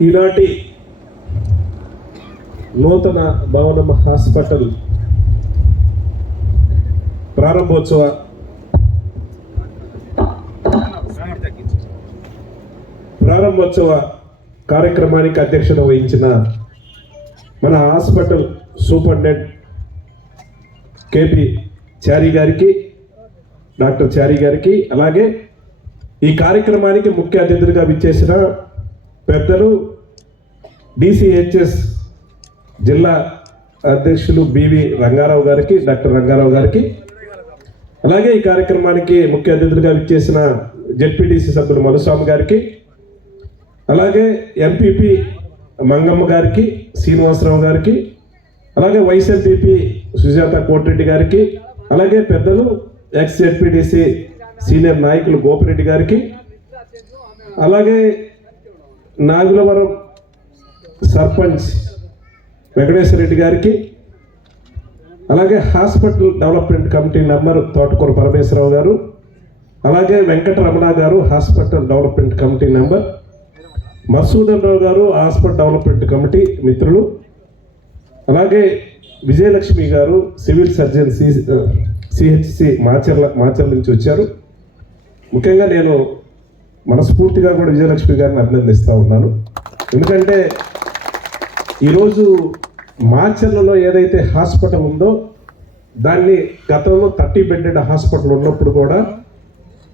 ఈనాటి నూతన భవనం హాస్పిటల్ ప్రారంభోత్సవ ప్రారంభోత్సవ కార్యక్రమానికి అధ్యక్షత వహించిన మన హాస్పిటల్ సూపరింటెండెంట్ కేపీ చారి గారికి డాక్టర్ చారి గారికి అలాగే ఈ కార్యక్రమానికి ముఖ్య అతిథులుగా విచ్చేసిన పెద్దలు డిసిహెచ్ఎస్ జిల్లా అధ్యక్షులు బివి రంగారావు గారికి డాక్టర్ రంగారావు గారికి. అలాగే ఈ కార్యక్రమానికి ముఖ్య అతిథులుగా విచ్చేసిన జెడ్పీటీసీ సభ్యులు మధుస్వామి గారికి అలాగే ఎంపీపీ మంగమ్మ గారికి శ్రీనివాసరావు గారికి అలాగే వైస్ ఎంపీపీ సుజాత కోటిరెడ్డి గారికి అలాగే పెద్దలు ఎక్స్ జెడ్పీటీసీ సీనియర్ నాయకులు గోపిరెడ్డి గారికి అలాగే నాగులవరం సర్పంచ్ వెంకటేశ్వర రెడ్డి గారికి అలాగే హాస్పిటల్ డెవలప్మెంట్ కమిటీ మెంబర్ తోటకూర పరమేశ్వరరావు గారు అలాగే వెంకటరమణ గారు hospital development committee member Madhusudan Rao గారు హాస్పిటల్ డెవలప్మెంట్ కమిటీ మిత్రులు అలాగే విజయలక్ష్మి గారు civil surgeon C CHC Macherla Macherla నుంచి వచ్చారు. ముఖ్యంగా నేను మనస్ఫూర్తిగా కూడా విజయలక్ష్మి గారిని అభినందిస్తూ ఉన్నాను. ఎందుకంటే ఈరోజు మాచర్లలో ఏదైతే హాస్పిటల్ ఉందో దాన్ని గతంలో థర్టీ బెడ్డెడ్ హాస్పిటల్ ఉన్నప్పుడు కూడా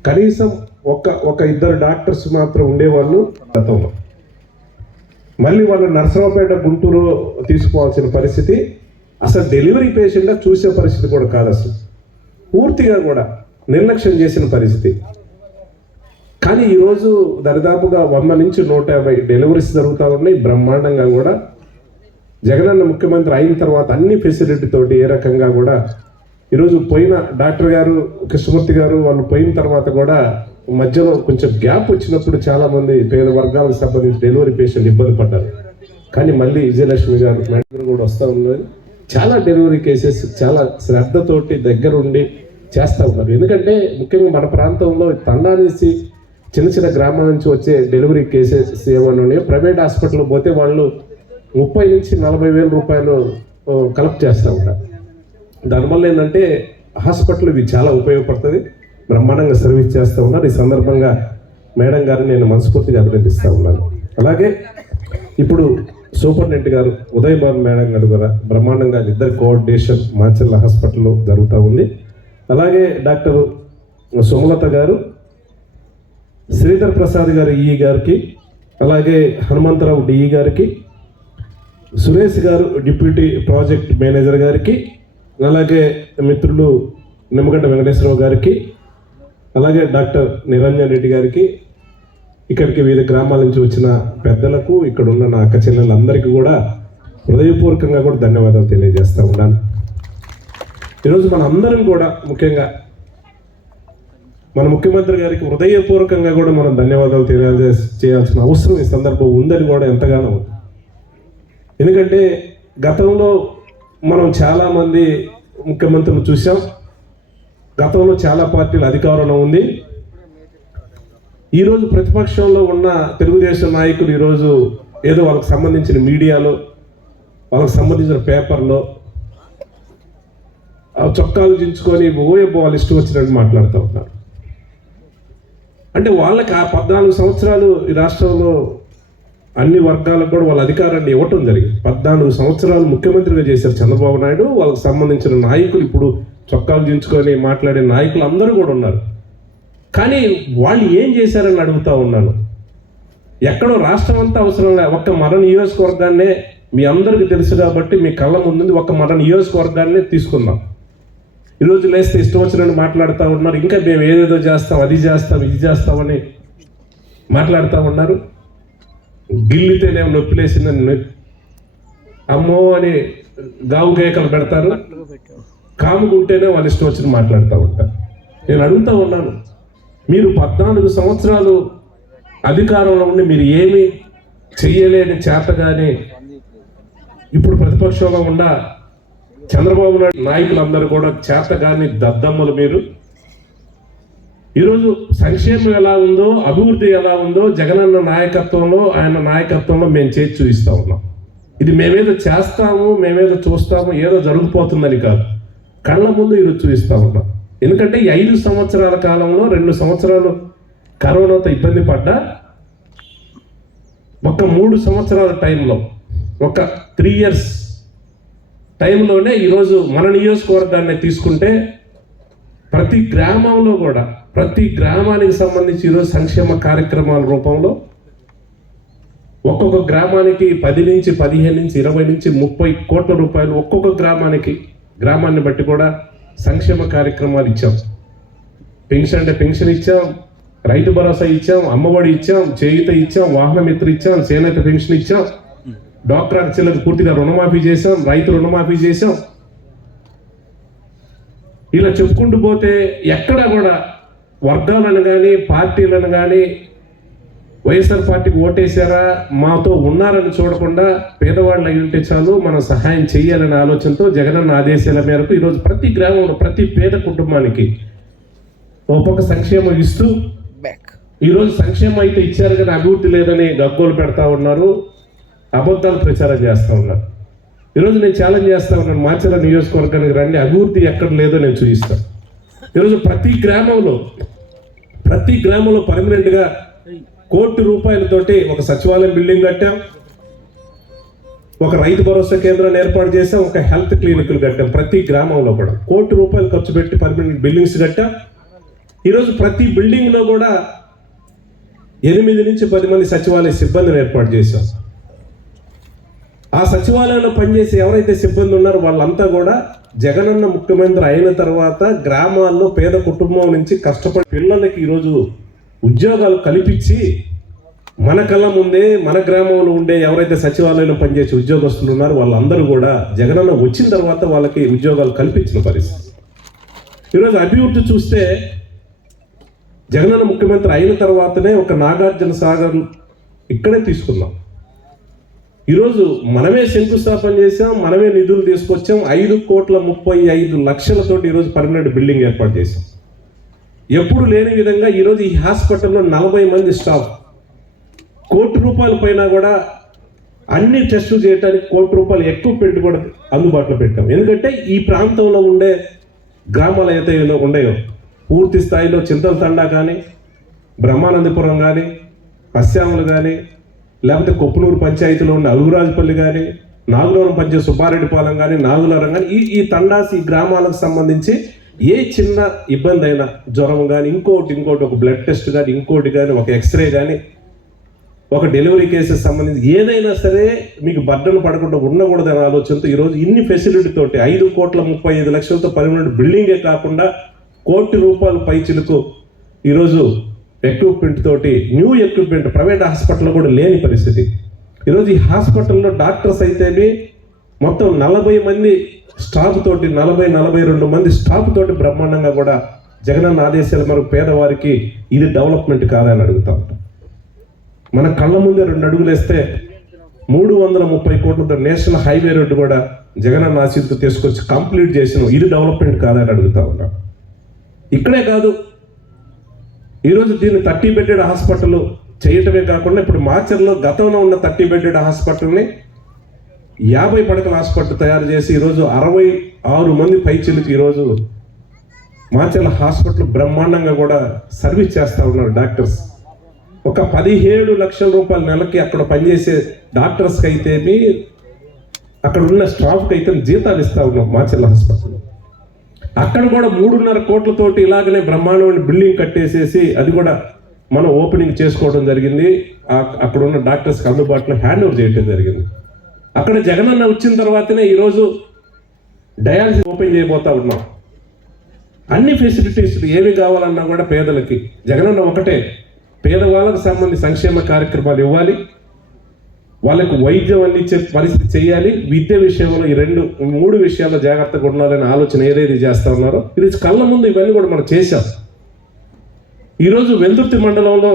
కనీసం ఒక ఒక ఇద్దరు డాక్టర్స్ మాత్రం ఉండేవాళ్ళు గతంలో. మళ్ళీ వాళ్ళు నర్సరావుపేట గుంటూరు తీసుకోవాల్సిన పరిస్థితి. అసలు డెలివరీ పేషెంట్గా చూసే పరిస్థితి కూడా కాదు అసలు. పూర్తిగా కూడా నిర్లక్ష్యం చేసిన పరిస్థితి. కానీ ఈరోజు దరిదాపుగా వంద నుంచి నూట యాభై డెలివరీస్ జరుగుతూ ఉన్నాయి బ్రహ్మాండంగా కూడా. జగనన్న ముఖ్యమంత్రి అయిన తర్వాత అన్ని ఫెసిలిటీతో ఏ రకంగా కూడా ఈరోజు పోయిన డాక్టర్ గారు కృష్ణమూర్తి గారు వాళ్ళు పోయిన తర్వాత కూడా మధ్యలో కొంచెం గ్యాప్ వచ్చినప్పుడు చాలా మంది పేద వర్గాలకు సంబంధించి డెలివరీ పేషెంట్ ఇబ్బంది పడ్డారు. కానీ మళ్ళీ విజయలక్ష్మి గారు మేడం కూడా వస్తూ ఉన్నది చాలా డెలివరీ కేసెస్ చాలా శ్రద్ధతోటి దగ్గరుండి చేస్తూ ఉన్నారు. ఎందుకంటే ముఖ్యంగా మన ప్రాంతంలో తండానేసి చిన్న చిన్న గ్రామాల నుంచి వచ్చే డెలివరీ కేసెస్ ఏమైనా ఉన్నాయో? ప్రైవేట్ హాస్పిటల్ పోతే వాళ్ళు ముప్పై నుంచి నలభై వేల రూపాయలు కలెక్ట్ చేస్తూ ఉంటారు దానివల్ల ఏంటంటే హాస్పిటల్ ఇది చాలా ఉపయోగపడుతుంది. బ్రహ్మాండంగా సర్వీస్ చేస్తూ ఉన్నారు. ఈ సందర్భంగా మేడం గారిని నేను మనస్ఫూర్తిగా అభినందిస్తూ ఉన్నాను. అలాగే ఇప్పుడు సూపరింటెండెంట్ గారు ఉదయభాన్ మేడం గారు కూడా బ్రహ్మాండంగా ఇద్దరు కోఆర్డినేషన్ మాచర్ల హాస్పిటల్లో జరుగుతూ ఉంది. అలాగే డాక్టర్ సుమలత గారు శ్రీధర్ ప్రసాద్ గారు ఈ గారికి అలాగే హనుమంతరావు డిఈ గారికి సురేష్ గారు డిప్యూటీ ప్రాజెక్ట్ మేనేజర్ గారికి అలాగే మిత్రులు నిమ్మగడ్డ వెంకటేశ్వరరావు గారికి అలాగే డాక్టర్ నిరంజన్ రెడ్డి గారికి ఇక్కడికి వివిధ గ్రామాల నుంచి వచ్చిన పెద్దలకు ఇక్కడ ఉన్న నా అక్క చెల్లెలందరికీ కూడా హృదయపూర్వకంగా కూడా ధన్యవాదాలు తెలియజేస్తూ ఉన్నాను. ఈరోజు మన అందరం కూడా ముఖ్యంగా మన ముఖ్యమంత్రి గారికి హృదయపూర్వకంగా కూడా మనం ధన్యవాదాలు తెలియజే చేయాల్సిన అవసరం ఈ సందర్భం ఉందని కూడా ఎంతగానో ఉంది. ఎందుకంటే గతంలో మనం చాలామంది ముఖ్యమంత్రులు చూసాం గతంలో చాలా పార్టీలు అధికారంలో ఉంది. ఈరోజు ప్రతిపక్షంలో ఉన్న తెలుగుదేశం నాయకులు ఈరోజు ఏదో వాళ్ళకి సంబంధించిన మీడియాలో వాళ్ళకి సంబంధించిన పేపర్లో ఆ చొక్కాలు దించుకొని ఓయబ్బో వాళ్ళు ఇష్టం వచ్చినట్టు మాట్లాడుతూ ఉన్నారు. అంటే వాళ్ళకి ఆ పద్నాలుగు సంవత్సరాలు ఈ రాష్ట్రంలో అన్ని వర్గాలకు కూడా వాళ్ళ అధికారాన్ని ఇవ్వటం జరిగింది. పద్నాలుగు సంవత్సరాలు ముఖ్యమంత్రిగా చేశారు చంద్రబాబు నాయుడు. వాళ్ళకి సంబంధించిన నాయకులు ఇప్పుడు చొక్కాలు దించుకొని మాట్లాడే నాయకులు అందరూ కూడా ఉన్నారు. కానీ వాళ్ళు ఏం చేశారని అడుగుతా ఉన్నాను. ఎక్కడో రాష్ట్రం అంతా అవసరం లే. ఒక్క మన నియోజకవర్గాన్నే మీ అందరికీ తెలుసు కాబట్టి మీ కళ్ళ ముందుంది. ఒక మన నియోజకవర్గాన్నే తీసుకుందాం. ఈరోజు లేస్తే ఇష్టం వచ్చినట్టు మాట్లాడుతూ ఉన్నారు. ఇంకా మేము ఏదేదో చేస్తాం అది చేస్తాం ఇది చేస్తామని మాట్లాడుతూ ఉన్నారు. గిల్లితేనేమో నొప్పి లేసిందని నొప్పి అమ్మో అని గావు కేకలు పెడతారు. కాముకుంటేనే వాళ్ళు ఇష్టం వచ్చి మాట్లాడుతూ ఉంటారు నేను అడుగుతూ ఉన్నాను మీరు పద్నాలుగు సంవత్సరాలు అధికారంలో ఉండి మీరు ఏమి చెయ్యలేని చేతగాని ఇప్పుడు ప్రతిపక్షంలో ఉన్న చంద్రబాబు నాయుడు నాయకులందరూ కూడా చేతగాని దద్దమ్మలు మీరు. ఈరోజు సంక్షేమం ఎలా ఉందో అభివృద్ధి ఎలా ఉందో జగనన్న నాయకత్వంలో ఆయన నాయకత్వంలో మేము చేసి చూపిస్తా ఉన్నాం. ఇది మేమేదో చేస్తాము మేమేదో చూస్తాము ఏదో జరిగిపోతుందని కాదు. కళ్ళ ముందు ఈరోజు చూపిస్తా ఉన్నాం. ఎందుకంటే ఈ ఐదు సంవత్సరాల కాలంలో రెండు సంవత్సరాలు కరోనాతో ఇబ్బంది పడ్డా ఒక మూడు సంవత్సరాల టైంలో ఒక త్రీ ఇయర్స్ టైంలోనే ఈరోజు మన నియోజకవర్గాన్ని తీసుకుంటే ప్రతి గ్రామంలో కూడా ప్రతి గ్రామానికి సంబంధించి ఈరోజు సంక్షేమ కార్యక్రమాల రూపంలో ఒక్కొక్క గ్రామానికి పది నుంచి పదిహేను నుంచి ఇరవై నుంచి ముప్పై కోట్ల రూపాయలు ఒక్కొక్క గ్రామానికి గ్రామాన్ని బట్టి కూడా సంక్షేమ కార్యక్రమాలు ఇచ్చాం. పెన్షన్ అంటే పెన్షన్ ఇచ్చాం రైతు భరోసా ఇచ్చాం అమ్మఒడి ఇచ్చాం చేయుత ఇచ్చాం వాహనమిత్ర ఇచ్చాం చేనేత పెన్షన్ ఇచ్చాం డాక్టర్ అర్చలకు పూర్తిగా రుణమాఫీ చేశాం రైతు రుణమాఫీ చేశాం. ఇలా చెప్పుకుంటూ పోతే ఎక్కడా కూడా వర్గాలను కానీ పార్టీలను కానీ వైఎస్ఆర్ పార్టీకి ఓటేశారా మాతో ఉన్నారని చూడకుండా పేదవాళ్ళు అయి ఉంటే చాలు మనం సహాయం చేయాలనే ఆలోచనతో జగనన్న ఆదేశాల మేరకు ఈరోజు ప్రతి గ్రామంలో ప్రతి పేద కుటుంబానికి ఒక పక్క సంక్షేమం ఇస్తూ. ఈరోజు సంక్షేమం అయితే ఇచ్చారు కానీ అభివృద్ధి లేదని గగ్గోలు పెడతా ఉన్నారు అబద్ధాలు ప్రచారం చేస్తూ ఉన్నారు ఈరోజు నేను ఛాలెంజ్ చేస్తా ఉన్నాను మాచల నియోజకవర్గానికి రండి అభివృద్ధి ఎక్కడ లేదో నేను చూపిస్తాను ఈరోజు ప్రతి గ్రామంలో ప్రతి గ్రామంలో పర్మనెంట్గా కోటి రూపాయలతోటి ఒక సచివాలయం బిల్డింగ్ కట్టాం. ఒక రైతు భరోసా కేంద్రాన్ని ఏర్పాటు చేసాం ఒక హెల్త్ క్లినిక్లు కట్టాం ప్రతి గ్రామంలో కూడా. కోటి రూపాయలు ఖర్చు పెట్టి పర్మనెంట్ బిల్డింగ్స్ కట్టాం. ఈరోజు ప్రతి బిల్డింగ్లో కూడా ఎనిమిది నుంచి పది మంది సచివాలయ సిబ్బందిని ఏర్పాటు చేశాం. ఆ సచివాలయంలో పనిచేసే ఎవరైతే సిబ్బంది ఉన్నారో వాళ్ళంతా కూడా జగనన్న ముఖ్యమంత్రి అయిన తర్వాత గ్రామాల్లో పేద కుటుంబం నుంచి కష్టపడి పిల్లలకి ఈరోజు ఉద్యోగాలు కల్పించి మన కళ్ళ ముందే మన గ్రామంలో ఉండే ఎవరైతే సచివాలయంలో పనిచేసే ఉద్యోగస్తులు ఉన్నారో వాళ్ళందరూ కూడా జగనన్న వచ్చిన తర్వాత వాళ్ళకి ఉద్యోగాలు కల్పించిన పరిస్థితి. ఈరోజు అభివృద్ధి చూస్తే జగనన్న ముఖ్యమంత్రి అయిన తర్వాతనే ఒక నాగార్జున సాగర్ ఇక్కడే తీసుకున్నాం. ఈరోజు మనమే శంకుస్థాపన చేసాం మనమే నిధులు తీసుకొచ్చాం ఐదు కోట్ల ముప్పై ఐదు లక్షలతోటి ఈరోజు పర్మనెంట్ బిల్డింగ్ ఏర్పాటు చేసాం ఎప్పుడు లేని విధంగా ఈరోజు ఈ హాస్పిటల్లో నలభై మంది స్టాఫ్. కోటి రూపాయల పైన కూడా అన్ని టెస్టులు చేయడానికి కోటి రూపాయలు ఎక్కువ పెట్టుబడి అందుబాటులో పెట్టాం. ఎందుకంటే ఈ ప్రాంతంలో ఉండే గ్రామాలు అయితే ఉన్నాయో పూర్తి స్థాయిలో చింతల తండా కానీ బ్రహ్మానందపురం కానీ పశ్చాములు కానీ లేకపోతే కొప్పునూరు పంచాయతీలో ఉన్న అలుగురాజుపల్లి కానీ నాగులవరం పంచాయతీ సుబ్బారెడ్డిపాలెం కానీ నాగులవరం కానీ ఈ ఈ తండాస్ ఈ గ్రామాలకు సంబంధించి ఏ చిన్న ఇబ్బంది అయినా జ్వరం కానీ ఇంకోటి ఇంకోటి ఒక బ్లడ్ టెస్ట్ కానీ ఇంకోటి కానీ ఒక ఎక్స్రే కానీ ఒక డెలివరీ కేసెస్ సంబంధించి ఏదైనా సరే మీకు బర్డన్ పడకుండా ఉండకూడదనే ఆలోచనతో ఈరోజు ఇన్ని ఫెసిలిటీ తోటి ఐదు కోట్ల ముప్పై ఐదు లక్షలతో పర్మనెంట్ బిల్డింగే కాకుండా కోటి రూపాయల పైచిలకు ఈరోజు ఎక్విప్మెంట్ తోటి న్యూ ఎక్విప్మెంట్ ప్రైవేట్ హాస్పిటల్లో కూడా లేని పరిస్థితి. ఈరోజు ఈ హాస్పిటల్లో డాక్టర్స్ అయితేనే మొత్తం నలభై మంది స్టాఫ్ తోటి నలభై నలభై రెండు మంది స్టాఫ్ తోటి బ్రహ్మాండంగా కూడా జగనన్న ఆదేశాల మేరకు పేదవారికి ఇది డెవలప్మెంట్ కాదని అడుగుతా. ఉంటాం మన కళ్ళ ముందే రెండు అడుగులు వేస్తే మూడు వందల ముప్పై కోట్లతో నేషనల్ హైవే రోడ్డు కూడా జగనన్న ఆశీస్సుతో తీసుకొచ్చి కంప్లీట్ చేసిన ఇది డెవలప్మెంట్ కాదని అడుగుతా ఉన్నాం. ఇక్కడే కాదు ఈరోజు దీన్ని థర్టీ బెడ్డెడ్ హాస్పిటల్ చేయటమే కాకుండా ఇప్పుడు మాచర్లో గతంలో ఉన్న థర్టీ బెడ్డెడ్ హాస్పిటల్ని యాభై పడకల హాస్పిటల్ తయారు చేసి ఈరోజు అరవై ఆరు మంది పైచిలకు ఈరోజు మాచర్ల హాస్పిటల్ బ్రహ్మాండంగా కూడా సర్వీస్ చేస్తూ ఉన్నారు డాక్టర్స్. ఒక పదిహేడు లక్షల రూపాయల నెలకి అక్కడ పనిచేసే డాక్టర్స్కి అయితేమి అక్కడ ఉన్న స్టాఫ్కి అయితే జీతాలు ఇస్తూ ఉన్నాం మాచర్ల హాస్పిటల్లో. అక్కడ కూడా మూడున్నర కోట్లతోటి ఇలాగనే బ్రహ్మాండమైన బిల్డింగ్ కట్టేసేసి అది కూడా మనం ఓపెనింగ్ చేసుకోవడం జరిగింది. ఆ- అక్కడ ఉన్న డాక్టర్స్కి అందుబాటులో హ్యాండ్ ఓవర్ చేయడం జరిగింది. అక్కడ జగనన్న వచ్చిన తర్వాతనే ఈరోజు డయాలసిస్ ఓపెన్ చేయబోతా ఉన్నాం. అన్ని ఫెసిలిటీస్ ఏవి కావాలన్నా కూడా పేదలకి జగనన్న ఒకటే. పేదవాళ్ళకు సంబంధించి సంక్షేమ కార్యక్రమాలు ఇవ్వాలి. వాళ్ళకు వైద్యం అందించే పరిస్థితి చేయాలి. విద్య విషయంలో ఈ రెండు మూడు విషయాల్లో జాగ్రత్తగా ఉండాలనే ఆలోచన ఏదైతే చేస్తా ఉన్నారో ఇది కళ్ళ ముందు ఇవన్నీ కూడా మనం చేశాం. ఈరోజు వెల్దుర్తి మండలంలో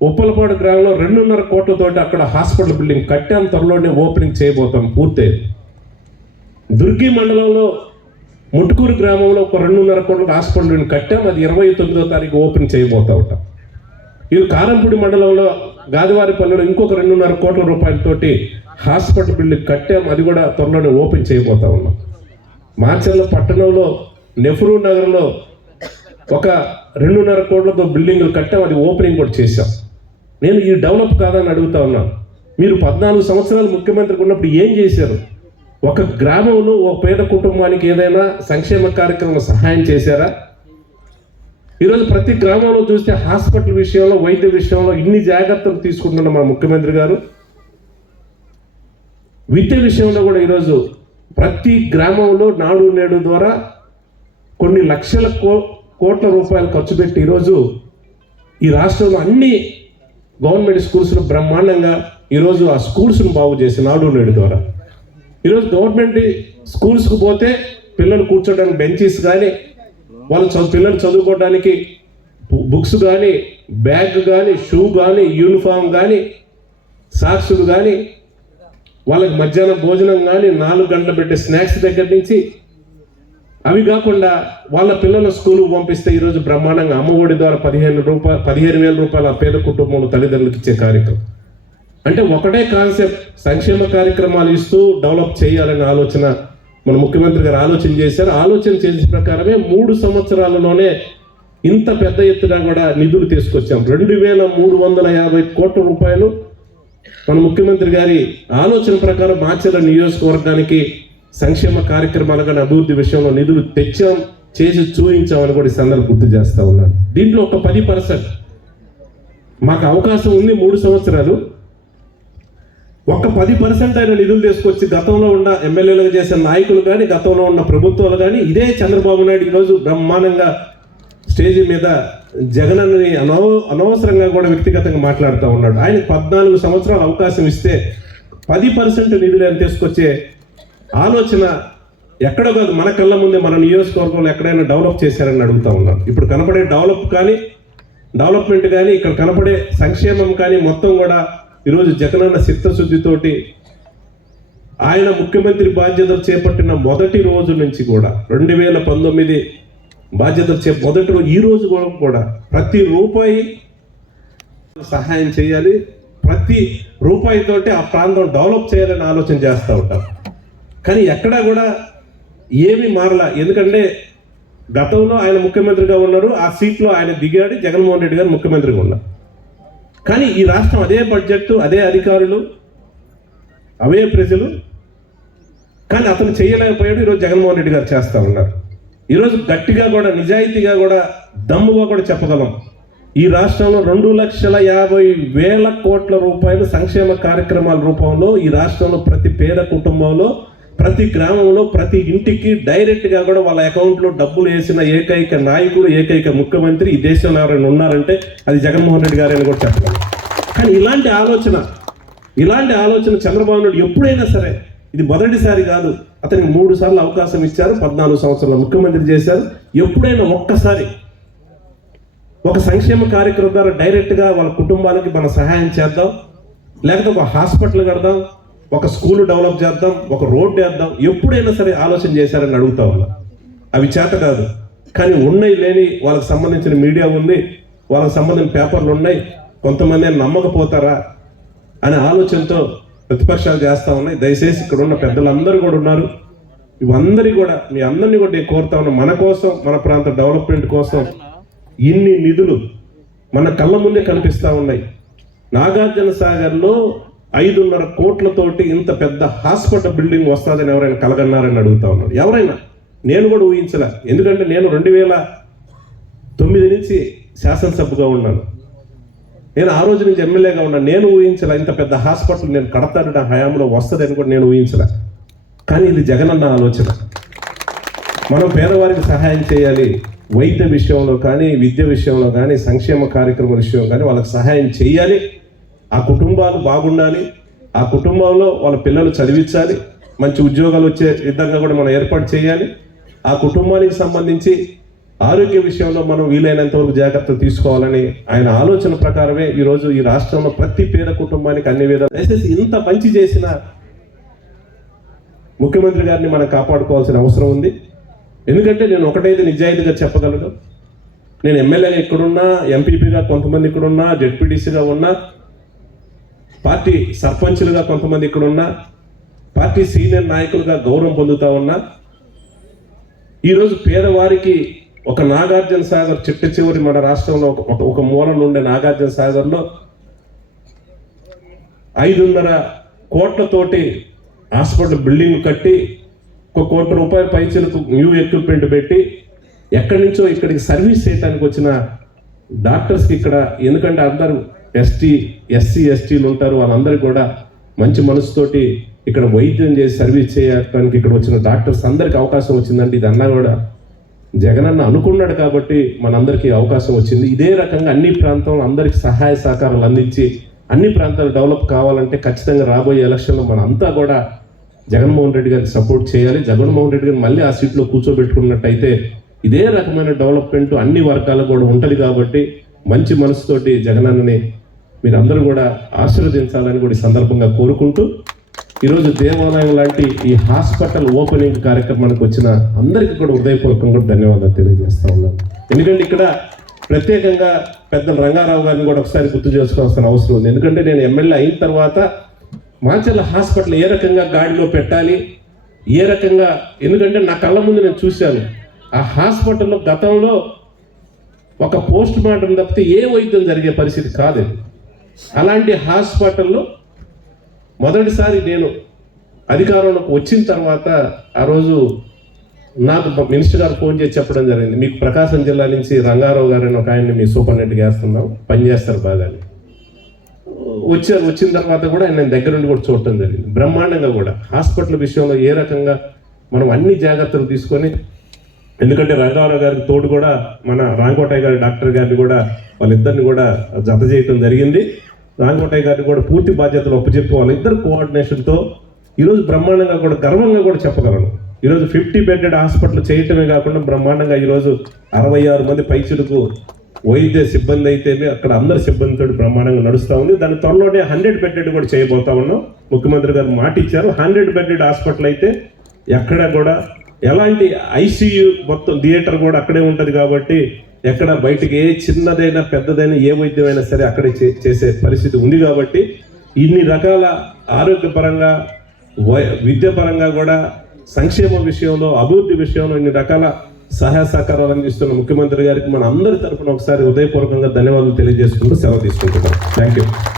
ఉప్పలపాడు గ్రామంలో రెండున్నర కోట్లతోటి అక్కడ హాస్పిటల్ బిల్డింగ్ కట్టాం త్వరలోనే ఓపెనింగ్ చేయబోతాం పూర్తి. దుర్గి మండలంలో ముట్టుకూరు గ్రామంలో ఒక రెండున్నర కోట్ల హాస్పిటల్ కట్టాం అది ఇరవై తొమ్మిదో తారీఖు ఓపెన్ చేయబోతా ఉంటాం. ఇది కారంపూడి మండలంలో గాదివారిపల్లిలో ఇంకొక రెండున్నర కోట్ల రూపాయలతోటి హాస్పిటల్ బిల్డింగ్ కట్టాం అది కూడా త్వరలోనే ఓపెన్ చేయబోతా ఉన్నాం. మాచర్ల పట్టణంలో నెహ్రూ నగర్లో ఒక రెండున్నర కోట్లతో బిల్డింగ్లు కట్టాం అది ఓపెనింగ్ కూడా చేశాం. నేను ఈ డెవలప్ కాదని అడుగుతా ఉన్నాను మీరు పద్నాలుగు సంవత్సరాలు ముఖ్యమంత్రికి ఉన్నప్పుడు ఏం చేశారు? ఒక గ్రామంలో ఒక పేద కుటుంబానికి ఏదైనా సంక్షేమ కార్యక్రమం సహాయం చేశారా? ఈరోజు ప్రతి గ్రామంలో చూస్తే హాస్పిటల్ విషయంలో వైద్య విషయంలో ఇన్ని జాగ్రత్తలు తీసుకుంటున్న మా ముఖ్యమంత్రి గారు. విద్య విషయంలో కూడా ఈరోజు ప్రతి గ్రామంలో నాడు నేడు ద్వారా కొన్ని లక్షల కో కోట్ల రూపాయలు ఖర్చు పెట్టి ఈరోజు ఈ రాష్ట్రంలో అన్ని గవర్నమెంట్ స్కూల్స్ను బ్రహ్మాండంగా ఈరోజు ఆ స్కూల్స్ను బాగు చేసి నాడు నేడు ద్వారా. ఈరోజు గవర్నమెంట్ స్కూల్స్కి పోతే పిల్లలు కూర్చోడానికి బెంచెస్ కానీ వాళ్ళు చదువు పిల్లలు చదువుకోవడానికి బుక్స్ కానీ బ్యాగ్ కానీ షూ కానీ యూనిఫామ్ కానీ సాక్సులు కానీ వాళ్ళకి మధ్యాహ్నం భోజనం కానీ నాలుగు గంటలు పెట్టే స్నాక్స్ దగ్గర నుంచి అవి కాకుండా వాళ్ళ పిల్లల స్కూల్కి పంపిస్తే ఈరోజు బ్రహ్మాండంగా అమ్మఒడి ద్వారా పదిహేను రూపాయలు పదిహేను వేల రూపాయల పేద కుటుంబంలో తల్లిదండ్రులకు ఇచ్చే కార్యక్రమం. అంటే ఒకటే కాన్సెప్ట్ సంక్షేమ కార్యక్రమాలు ఇస్తూ డెవలప్ చేయాలనే ఆలోచన మన ముఖ్యమంత్రి గారు ఆలోచన చేశారు. ఆలోచన చేసిన ప్రకారమే మూడు సంవత్సరాలలోనే ఇంత పెద్ద ఎత్తున కూడా నిధులు తీసుకొచ్చాం. రెండు వేల మూడు వందల యాభై కోట్ల రూపాయలు మన ముఖ్యమంత్రి గారి ఆలోచన ప్రకారం మాచర్ల నియోజకవర్గానికి సంక్షేమ కార్యక్రమాలు కానీ అభివృద్ధి విషయంలో నిధులు తెచ్చాం చేసి చూపించామని కూడా ఈ సందర్భం గుర్తు చేస్తా ఉన్నాను. దీంట్లో ఒక పది పర్సెంట్ మాకు అవకాశం ఉంది మూడు సంవత్సరాలు. ఒక్క పది పర్సెంట్ అయిన నిధులు తీసుకొచ్చి గతంలో ఉన్న ఎమ్మెల్యేలకు చేసిన నాయకులు కానీ గతంలో ఉన్న ప్రభుత్వాలు కానీ ఇదే చంద్రబాబు నాయుడు ఈరోజు బ్రహ్మాండంగా స్టేజ్ మీద జగనన్నని అనవ అనవసరంగా కూడా వ్యక్తిగతంగా మాట్లాడుతూ ఉన్నాడు. ఆయన పద్నాలుగు సంవత్సరాలు అవకాశం ఇస్తే పది పర్సెంట్ నిధులు అని తీసుకొచ్చే ఆలోచన ఎక్కడో కాదు మన కళ్ళ ముందే మన నియోజకవర్గంలో ఎక్కడైనా డెవలప్ చేశారని అడుగుతా ఉన్నాను ఇప్పుడు కనపడే డెవలప్ కానీ డెవలప్మెంట్ కానీ ఇక్కడ కనపడే సంక్షేమం కానీ మొత్తం కూడా ఈరోజు జగనన్న చిత్తశుద్ధితోటి ఆయన ముఖ్యమంత్రి బాధ్యతలు చేపట్టిన మొదటి రోజు నుంచి కూడా రెండు వేల పంతొమ్మిది బాధ్యతలు చే మొదటి రోజు ఈ రోజు కూడా ప్రతి రూపాయి సహాయం చేయాలి ప్రతి రూపాయితోటి ఆ ప్రాంతం డెవలప్ చేయాలని ఆలోచన చేస్తూ ఉంటాం. కానీ ఎక్కడా కూడా ఏమీ మారలా. ఎందుకంటే గతంలో ఆయన ముఖ్యమంత్రిగా ఉన్నారు ఆ సీట్లో ఆయన దిగాడు జగన్మోహన్ రెడ్డి గారు ముఖ్యమంత్రిగా ఉన్నారు. కానీ ఈ రాష్ట్రం అదే బడ్జెట్ అదే అధికారులు అవే ప్రజలు. కానీ అతను చేయలేకపోయాడు ఈరోజు జగన్మోహన్ రెడ్డి గారు చేస్తూ ఉన్నారు. ఈరోజు గట్టిగా కూడా నిజాయితీగా కూడా దమ్ముగా కూడా చెప్పగలం. ఈ రాష్ట్రంలో రెండు లక్షల యాభై వేల కోట్ల రూపాయలు సంక్షేమ కార్యక్రమాల రూపంలో ఈ రాష్ట్రంలో ప్రతి పేద కుటుంబంలో ప్రతి గ్రామంలో ప్రతి ఇంటికి డైరెక్ట్గా కూడా వాళ్ళ అకౌంట్లో డబ్బులు వేసిన ఏకైక నాయకుడు ఏకైక ముఖ్యమంత్రి ఈ దేశంలో ఎవరైనా ఉన్నారంటే అది జగన్మోహన్ రెడ్డి గారు అని కూడా చెప్పగలం. కానీ ఇలాంటి ఆలోచన ఇలాంటి ఆలోచన చంద్రబాబు నాయుడు ఎప్పుడైనా సరే ఇది మొదటిసారి కాదు అతనికి మూడు సార్లు అవకాశం ఇచ్చారు పద్నాలుగు సంవత్సరాల ముఖ్యమంత్రి చేశారు. ఎప్పుడైనా ఒక్కసారి ఒక సంక్షేమ కార్యక్రమం ద్వారా డైరెక్ట్గా వాళ్ళ కుటుంబాలకి మనం సహాయం చేద్దాం లేకపోతే ఒక హాస్పిటల్ కడదాం ఒక స్కూల్ డెవలప్ చేద్దాం ఒక రోడ్డు వేద్దాం ఎప్పుడైనా సరే ఆలోచన చేశారని అడుగుతా ఉన్నా. అవి చేత కాదు. కానీ ఉన్నాయి లేని వాళ్ళకి సంబంధించిన మీడియా ఉంది వాళ్ళకి సంబంధించిన పేపర్లు ఉన్నాయి కొంతమంది నమ్మకపోతారా అనే ఆలోచనతో ప్రతిపక్షాలు చేస్తా ఉన్నాయి. దయచేసి ఇక్కడ ఉన్న పెద్దలందరూ కూడా ఉన్నారు. ఇవందరి కూడా మీ అందరినీ కూడా నేను కోరుతా ఉన్నా మన కోసం మన ప్రాంత డెవలప్మెంట్ కోసం ఇన్ని నిధులు మన కళ్ళ ముందే కనిపిస్తూ ఉన్నాయి. నాగార్జున సాగర్లో ఐదున్నర కోట్లతోటి ఇంత పెద్ద హాస్పిటల్ బిల్డింగ్ వస్తుందని ఎవరైనా కలగన్నారని అడుగుతా ఉన్నాడు. ఎవరైనా? నేను కూడా ఊహించలే. ఎందుకంటే నేను రెండు వేల తొమ్మిది నుంచి శాసనసభగా ఉన్నాను. నేను ఆ రోజు నుంచి ఎమ్మెల్యేగా ఉన్నాను. నేను ఊహించలే ఇంత పెద్ద హాస్పిటల్ నేను కడతాను నా హయాంలో వస్తుందని కూడా నేను ఊహించలే. కానీ ఇది జగనన్న ఆలోచన. మనం పేదవారికి సహాయం చేయాలి. వైద్య విషయంలో కానీ విద్య విషయంలో కానీ సంక్షేమ కార్యక్రమాల విషయం కానీ వాళ్ళకి సహాయం చేయాలి. ఆ కుటుంబాలు బాగుండాలి. ఆ కుటుంబంలో వాళ్ళ పిల్లలు చదివించాలి. మంచి ఉద్యోగాలు వచ్చే విధంగా కూడా మనం ఏర్పాటు చేయాలి. ఆ కుటుంబానికి సంబంధించి ఆరోగ్య విషయంలో మనం వీలైనంత వరకు జాగ్రత్తలు తీసుకోవాలని ఆయన ఆలోచన ప్రకారమే ఈరోజు ఈ రాష్ట్రంలో ప్రతి పేద కుటుంబానికి అన్ని విధాలు దయచేసి ఇంత మంచి చేసిన ముఖ్యమంత్రి గారిని మనం కాపాడుకోవాల్సిన అవసరం ఉంది. ఎందుకంటే నేను ఒకటైతే నిజాయితీగా చెప్పగలను. నేను ఎమ్మెల్యేగా ఇక్కడున్నా ఎంపీపీగా కొంతమంది ఇక్కడున్నా జెడ్పీటీసీగా ఉన్నా పార్టీ సర్పంచులుగా కొంతమంది ఇక్కడున్నా పార్టీ సీనియర్ నాయకులుగా గౌరవం పొందుతా ఉన్నా ఈరోజు పేదవారికి ఒక నాగార్జున సాగర్ చిట్ట చివరి మన రాష్ట్రంలో ఒక ఒక- మూలం మూల ఉండే నాగార్జున సాగర్లో ఐదున్నర కోట్లతోటి హాస్పిటల్ బిల్డింగ్ కట్టి ఒక కోటి రూపాయల పైచలకు న్యూ ఎక్విప్మెంట్ పెట్టి ఎక్కడి నుంచో ఇక్కడికి సర్వీస్ చేయడానికి వచ్చిన డాక్టర్స్కి ఇక్కడ ఎందుకంటే అందరూ ఎస్టీ ఎస్సీ ఎస్టీలు ఉంటారు. వాళ్ళందరికీ కూడా మంచి మనసుతోటి ఇక్కడ వైద్యం చేసి సర్వీస్ చేయడానికి ఇక్కడ వచ్చిన డాక్టర్స్ అందరికీ అవకాశం వచ్చిందండి. ఇది అన్నా కూడా జగనన్న అనుకున్నాడు కాబట్టి మనందరికీ అవకాశం వచ్చింది. ఇదే రకంగా అన్ని ప్రాంతంలో అందరికి సహాయ సహకారాలు అందించి అన్ని ప్రాంతాలు డెవలప్ కావాలంటే ఖచ్చితంగా రాబోయే ఎలక్షన్లో మనంతా కూడా జగన్మోహన్ రెడ్డి గారికి సపోర్ట్ చేయాలి. జగన్మోహన్ రెడ్డి గారిని మళ్ళీ ఆ సీట్లో కూర్చోబెట్టుకున్నట్టయితే ఇదే రకమైన డెవలప్మెంట్ అన్ని వర్గాలకు కూడా ఉంటుంది కాబట్టి మంచి మనసుతోటి జగనన్నని మీరందరూ కూడా ఆశీర్వదించాలని కూడా సందర్భంగా కోరుకుంటూ ఈరోజు దేవాలయం లాంటి ఈ హాస్పిటల్ ఓపెనింగ్ కార్యక్రమానికి వచ్చిన అందరికీ కూడా హృదయపూర్వకంగా కూడా ధన్యవాదాలు తెలియజేస్తా ఉన్నాను. ఎందుకంటే ఇక్కడ ప్రత్యేకంగా పెద్ద రంగారావు గారిని కూడా ఒకసారి గుర్తు చేసుకోవాల్సిన అవసరం ఉంది. ఎందుకంటే నేను ఎమ్మెల్యే అయిన తర్వాత మాచర్ల హాస్పిటల్ ఏ రకంగా గాడిలో పెట్టాలి ఏ రకంగా ఎందుకంటే నా కళ్ళ ముందు నేను చూశాను. ఆ హాస్పిటల్లో గతంలో ఒక పోస్ట్ మార్టం తప్పితే ఏ వైద్యం జరిగే పరిస్థితి కాదు. అలాంటి హాస్పిటల్లో మొదటిసారి నేను అధికారంలోకి వచ్చిన తర్వాత ఆ రోజు నాకు మినిస్టర్ గారు ఫోన్ చేసి చెప్పడం జరిగింది. మీకు ప్రకాశం జిల్లా నుంచి రంగారావు గారు అని ఒక ఆయన్ని మీ సూపరింటెండెంట్గా వేస్తున్నాం పనిచేస్తారు బాగా అని. వచ్చారు వచ్చిన తర్వాత కూడా ఆయన నేను దగ్గర నుండి కూడా చూడటం జరిగింది. బ్రహ్మాండంగా కూడా. హాస్పిటల్ విషయంలో ఏ రకంగా మనం అన్ని జాగ్రత్తలు తీసుకొని ఎందుకంటే రంగారావు గారికి తోడు కూడా మన రాంకోటయ్య గారి డాక్టర్ గారిని కూడా వాళ్ళిద్దరిని కూడా జత చేయటం జరిగింది. రాంకోటయ్య గారిని కూడా పూర్తి బాధ్యతలు ఒప్పచెప్పి వాళ్ళిద్దరు కోఆర్డినేషన్తో ఈరోజు బ్రహ్మాండంగా కూడా గర్వంగా కూడా చెప్పగలను. ఈరోజు ఫిఫ్టీ బెడ్డెడ్ హాస్పిటల్ చేయటమే కాకుండా బ్రహ్మాండంగా ఈరోజు అరవై ఆరు మంది పైచులకు వైద్య సిబ్బంది అయితేనే అక్కడ అందరి సిబ్బందితో బ్రహ్మాండంగా నడుస్తూ ఉంది. దాని త్వరలోనే హండ్రెడ్ బెడ్డెడ్ కూడా చేయబోతా ఉన్నాం. ముఖ్యమంత్రి గారు మాట ఇచ్చారు. హండ్రెడ్ బెడ్డెడ్ హాస్పిటల్ అయితే ఎక్కడ కూడా ఎలాంటి ఐసీయూ మొత్తం థియేటర్ కూడా అక్కడే ఉంటుంది కాబట్టి ఎక్కడ బయటికి ఏ చిన్నదైనా పెద్దదైనా ఏ వైద్యమైనా సరే అక్కడే చే- చేసే పరిస్థితి ఉంది కాబట్టి ఇన్ని రకాల ఆరోగ్యపరంగా వై- కూడా సంక్షేమ విషయంలో అభివృద్ధి విషయంలో ఇన్ని రకాల సహాయ సహకారాలు అందిస్తున్న ముఖ్యమంత్రి గారికి మన అందరి తరపున ఒకసారి హృదయపూర్వకంగా ధన్యవాదాలు తెలియజేసుకుంటూ సెలవు తీసుకుంటున్నాం. Thank you